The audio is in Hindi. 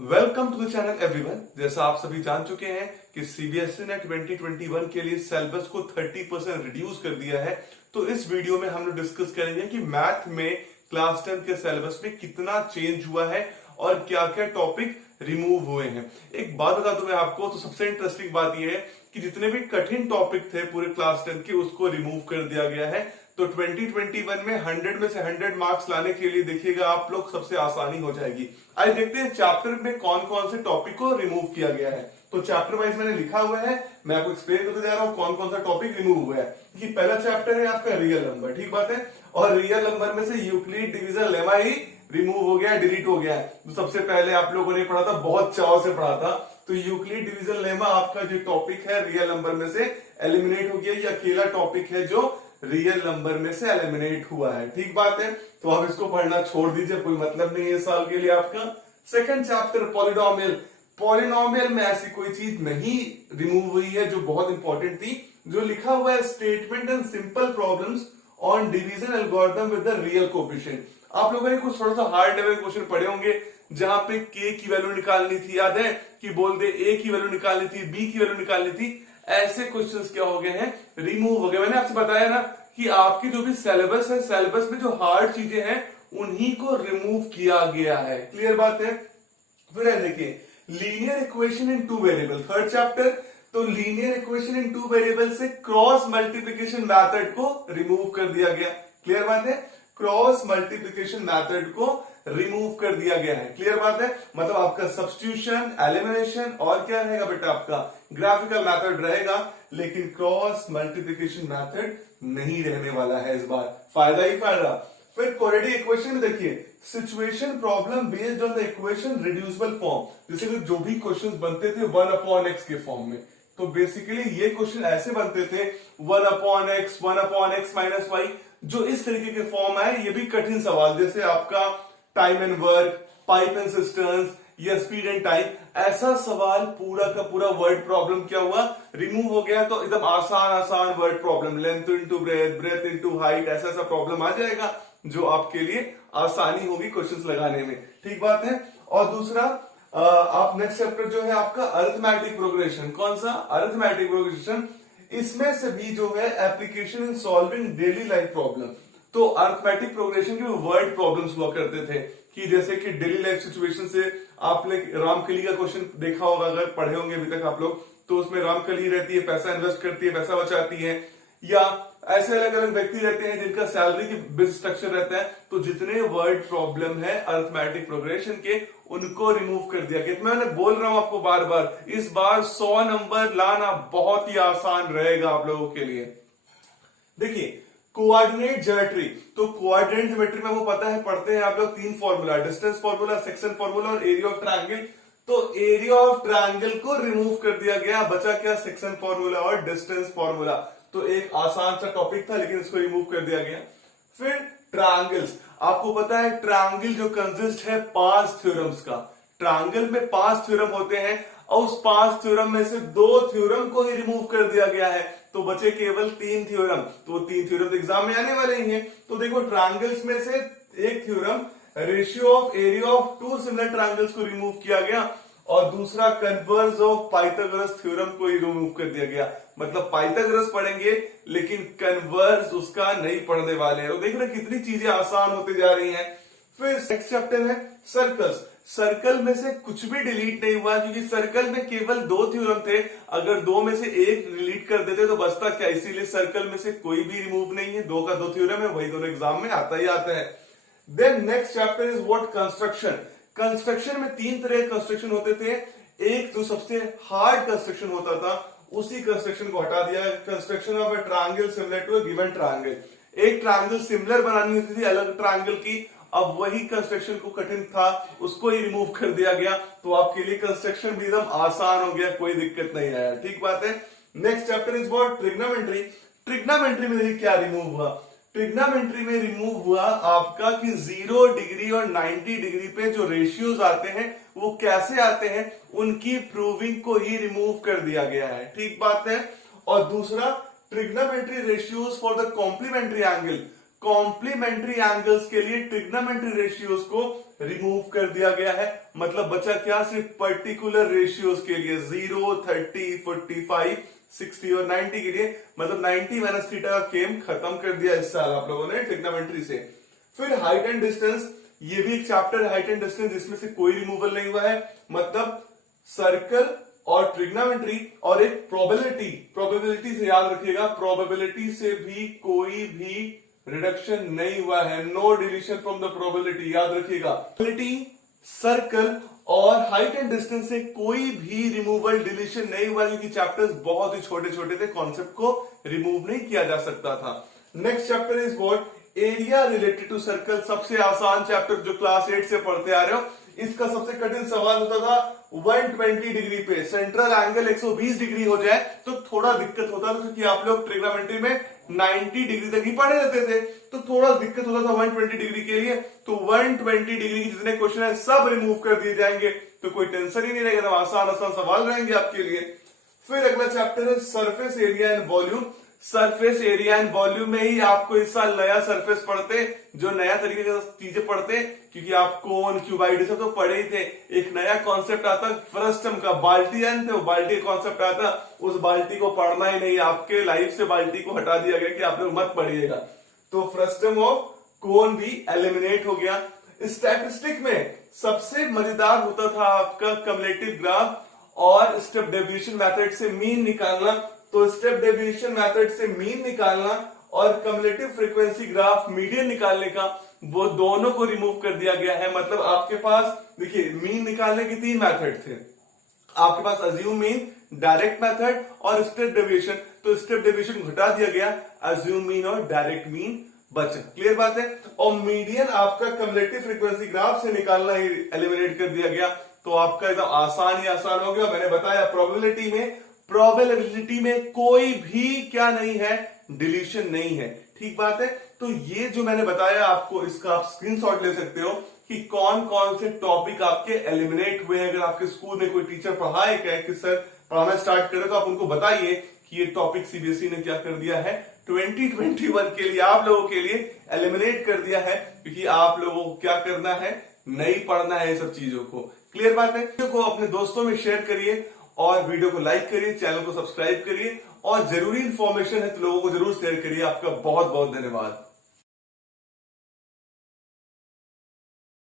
Welcome to the channel everyone. जैसा आप सभी जान चुके हैं कि सीबीएसई ने 2021 के लिए सिलेबस को 30% रिड्यूस कर दिया है। तो इस वीडियो में हम लोग डिस्कस करेंगे कि मैथ में क्लास 10 के सिलेबस में कितना चेंज हुआ है और क्या क्या टॉपिक रिमूव हुए हैं। एक बात बता दूं मैं आपको, तो सबसे इंटरेस्टिंग बात यह है कि जितने भी कठिन टॉपिक थे पूरे क्लास 10 के उसको रिमूव कर दिया गया है। तो 2021 में 100 में से 100 मार्क्स लाने के लिए देखिएगा आप लोग सबसे आसानी हो जाएगी। आइए देखते हैं चैप्टर में कौन कौन से टॉपिक को रिमूव किया गया है। तो चैप्टर वाइज मैंने लिखा हुआ है, मैं आपको एक्सप्लेन करते जा रहा हूं कौन कौन सा टॉपिक रिमूव हुआ है। कि पहला चैप्टर है आपका रियल नंबर, ठीक बात है। और रियल नंबर में से यूक्लिड डिवीजन लेमा ही रिमूव हो गया, डिलीट हो गया है। तो सबसे पहले आप लोगों ने पढ़ा था, बहुत चाव से पढ़ा था। तो यूक्लिड डिवीजन लेमा आपका जो टॉपिक है रियल नंबर में से एलिमिनेट हो गया। ये अकेला टॉपिक है जो रियल नंबर में से एलिमिनेट हुआ है, ठीक बात है। तो आप इसको पढ़ना छोड़ दीजिए, कोई मतलब नहीं है इस साल के लिए आपका। Second chapter polynomial. पॉलिनोमियल में ऐसी कोई चीज नहीं रिमूव हुई है जो बहुत इंपॉर्टेंट थी। जो लिखा हुआ है statement and simple problems on division algorithm with the real coefficient. आप लोगों ने कुछ थोड़ा सा हार्ड लेवल क्वेश्चन पढ़े होंगे जहां पे के की वैल्यू निकालनी थी, याद है कि बोल दे ए की वैल्यू निकालनी थी, बी की वैल्यू निकालनी थी। ऐसे क्वेश्चंस क्या हो गए हैं, रिमूव हो गए। मैंने आपसे बताया ना कि आपकी जो भी सिलेबस है, सिलेबस में जो हार्ड चीजें हैं उन्हीं को रिमूव किया गया है। क्लियर बात है। फिर है देखिए linear equation in two variable, third chapter. तो linear equation in two variable से क्रॉस मल्टीप्लिकेशन मेथड को रिमूव कर दिया गया। क्लियर बात है। क्रॉस मल्टीप्लिकेशन मेथड को रिमूव कर दिया गया है। क्लियर बात है। मतलब आपका सब्स्टिट्यूशन, एलिमिनेशन और क्या रहेगा बेटा, आपका ग्राफिकल मेथड रहेगा, लेकिन क्रॉस मल्टीप्लिकेशन मेथड नहीं रहने वाला है इस बार। फायदा ही फायदा। फिर क्वाड्रेटिक इक्वेशन में देखिए situation problem based on the equation reducible form. जैसे कि जो भी क्वेश्चंस बनते थे 1/x के फॉर्म में, तो बेसिकली ये क्वेश्चन ऐसे बनते थे 1/x, 1/x माइनस वाई, जो इस तरीके के फॉर्म है। ये भी कठिन सवाल, जैसे आपका time and work, pipe and sisters या स्पीड एंड टाइम, ऐसा सवाल पूरा का पूरा वर्ड प्रॉब्लम क्या हुआ, रिमूव हो गया। तो एकदम आसान आसान word problem, length into breadth, breath into height, ऐसा ऐसा प्रॉब्लम आ जाएगा जो आपके लिए आसानी होगी क्वेश्चंस लगाने में, ठीक बात है। और दूसरा आप नेक्स्ट चैप्टर जो है आपका अरिथमेटिक प्रोग्रेशन, कौन सा, अरिथमेटिक प्रोग्रेशन। इसमें से भी जो है application in solving daily life problem. तो अरिथमेटिक प्रोग्रेशन के वर्ड प्रॉब्लम्स हुआ करते थे कि जैसे कि डेली लाइफ सिचुएशन से आपने रामकली का क्वेश्चन देखा होगा, अगर पढ़े होंगे अभी तक आप लोग, तो उसमें रामकली रहती है, पैसा इन्वेस्ट करती है, पैसा बचाती है, या ऐसे अलग अलग व्यक्ति रहते हैं जिनका सैलरी की बेस स्ट्रक्चर रहता है। तो जितने वर्ड प्रॉब्लम है अरिथमेटिक प्रोग्रेशन के, उनको रिमूव कर दिया गया। मैंने बोल रहा हूं आपको बार बार, इस बार 100 नंबर लाना बहुत ही आसान रहेगा आप लोगों के लिए। देखिए कोऑर्डिनेट ज्योमेट्री। तो कोऑर्डिनेट ज्योमेट्री में वो पता है, पढ़ते हैं आप लोग, तीन formula, distance formula, section formula और एरिया ऑफ ट्रायंगल। तो एरिया ऑफ ट्रायंगल को रिमूव कर दिया गया, बचा क्या, सेक्शन फॉर्मूला और डिस्टेंस फॉर्मूला। तो एक आसान सा टॉपिक था लेकिन इसको रिमूव कर दिया गया। फिर ट्रायंगल्स, आपको पता है ट्रायंगल जो कंसिस्ट है 5 थ्योरम्स का। ट्रायंगल में 5 थ्योरम होते हैं और उस 5 थ्योरम में से 2 थ्योरम को ही रिमूव कर दिया गया है, तो बचे केवल 3 थ्योरम। तो 3 थ्योरम तो एग्जाम में आने वाले ही हैं। तो देखो ट्रायंगल्स में से एक theorem ratio of area of 2 similar triangles को रिमूव किया गया, और दूसरा कन्वर्स ऑफ पाइथागोरस थ्योरम को ही रिमूव कर दिया गया। मतलब पाइथागोरस पढ़ेंगे लेकिन कन्वर्स उसका नहीं पढ़ने वाले हैं। तो देख रहे कितनी चीजें आसान होती जा रही हैं। फिर नेक्स्ट चैप्टर है सर्कल्स। सर्कल में से कुछ भी डिलीट नहीं हुआ, क्योंकि सर्कल में केवल 2 थ्योरम थे। अगर 2 में से एक डिलीट कर देते तो बचता क्या, इसीलिए सर्कल में से कोई भी रिमूव नहीं है। 2 का 2 थ्योरम है, वही दोनों एग्जाम में आता ही आता है। Then next chapter is what, construction. Construction में 3 तरह के कंस्ट्रक्शन होते थे। एक जो सबसे हार्ड कंस्ट्रक्शन होता था, उसी कंस्ट्रक्शन को हटा दिया, construction of a triangle similar to a given triangle. एक ट्रायंगल सिमिलर बनानी होती थी अलग ट्रायंगल की, अब वही कंस्ट्रक्शन को कठिन था, उसको ही रिमूव कर दिया गया। तो आपके लिए कंस्ट्रक्शन भी एकदम आसान हो गया, कोई दिक्कत नहीं आया, ठीक बात है। Next chapter is what, trigonometry. Trigonometry में क्या रिमूव हुआ, ट्रिग्नोमेट्री में रिमूव हुआ आपका कि 0 डिग्री और 90 डिग्री पे जो रेशियोज आते हैं वो कैसे आते हैं, उनकी प्रूविंग को ही रिमूव कर दिया गया है, ठीक बात है। और दूसरा trigonometry ratios for the complementary angle. Complementary angles के लिए ट्रिग्नोमेट्री रेशियोज को रिमूव कर दिया गया है। मतलब बचा क्या, सिर्फ पर्टिकुलर रेशियोज के लिए 0, 30, 45, 60 और 90 के लिए, मतलब 90 माइनस थीटा का गेम खत्म कर दिया इस साल आप लोगों ने ट्रिग्नोमेट्री से। फिर हाइट एंड डिस्टेंस, ये भी एक चैप्टर है हाइट एंड डिस्टेंस, जिसमें से कोई रिमूवल नहीं हुआ है। मतलब सर्कल और ट्रिग्नोमेट्री और एक प्रोबेबिलिटी से याद रखिएगा, प्रोबेबिलिटी से भी कोई भी रिडक्शन नहीं हुआ है। No deletion from the probability, याद रखिएगा। प्रोबेबिलिटी, सर्कल और हाइट एंड डिस्टेंस से कोई भी रिमूवल डिलीशन नहीं हुआ, क्योंकि चैप्टर्स बहुत ही छोटे छोटे थे, कॉन्सेप्ट को रिमूव नहीं किया जा सकता था। Next chapter is what, area related to circle. सबसे आसान चैप्टर जो क्लास 8 से पढ़ते आ रहे हो। इसका सबसे कठिन सवाल होता था 120 डिग्री पे सेंट्रल एंगल 120 डिग्री हो जाए तो थोड़ा दिक्कत होता था, क्योंकि आप लोग ट्रिग्नोमेट्री में 90 डिग्री तक ही पढ़े रहते थे, तो थोड़ा दिक्कत होता था 120 डिग्री के लिए। तो 120 डिग्री के जितने क्वेश्चन है सब रिमूव कर दिए जाएंगे, तो कोई टेंशन ही नहीं रहेगा, तो आसान आसान सवाल रहेंगे आपके लिए। फिर अगला चैप्टर है surface area and volume. Surface area and volume में ही आपको इस साल नया सरफेस पढ़ते, जो नया तरीके से चीजें पढ़ते, क्योंकि आप कोन क्यूबाइड सब तो पढ़े ही थे। एक नया कॉन्सेप्ट आता फ्रस्टम का, बाल्टी जानते हो, बाल्टी का कॉन्सेप्ट आता, उस बाल्टी को पढ़ना ही नहीं, आपके लाइफ से बाल्टी को हटा दिया गया कि आप लोग मत पढ़िएगा। तो फ्रस्टम ऑफ कोन भी एलिमिनेट हो गया। स्टैटिस्टिक में सबसे मजेदार होता था आपका कम्युलेटिव ग्राफ और स्टेप डेविएशन मेथड से मीन निकालना। तो स्टेप डेविएशन मेथड से मीन निकालना और कम्युलेटिव फ्रीक्वेंसी ग्राफ मीडियन निकालने का, वो दोनों को रिमूव कर दिया गया है। मतलब आपके पास देखिए मीन निकालने के 3 मेथड थे आपके पास, अज्यूम मीन, डायरेक्ट मेथड और स्टेप डेविएशन। तो स्टेप डेविएशन घटा दिया गया, अज्यूम मीन और डायरेक्ट मीन बचा। क्लियर बात है। और मीडियन आपका कम्युलेटिव फ्रीक्वेंसी ग्राफ से निकालना ही एलिमिनेट कर दिया गया, तो आपका एकदम आसान ही आसान हो गया। मैंने बताया प्रोबेबिलिटी में कोई भी क्या नहीं है, डिलीशन नहीं है। ठीक बात है। तो ये जो मैंने बताया आपको, इसका आप स्क्रीनशॉट ले सकते हो कि कौन कौन से टॉपिक आपके एलिमिनेट हुए हैं। अगर आपके स्कूल में कोई टीचर पढ़ाए क्या कि सर पढ़ाना स्टार्ट करे, तो आप उनको बताइए कि ये टॉपिक सीबीएसई ने क्या कर दिया है 2021 के लिए, आप लोगों के लिए एलिमिनेट कर दिया है, क्योंकि आप लोगों को क्या करना है, नहीं पढ़ना है ये सब चीजों को। क्लियर बात है। वीडियो को अपने दोस्तों में शेयर करिए और वीडियो को लाइक करिए, चैनल को सब्सक्राइब करिए, और जरूरी इंफॉर्मेशन है तो लोगों को जरूर शेयर करिए। आपका बहुत बहुत धन्यवाद।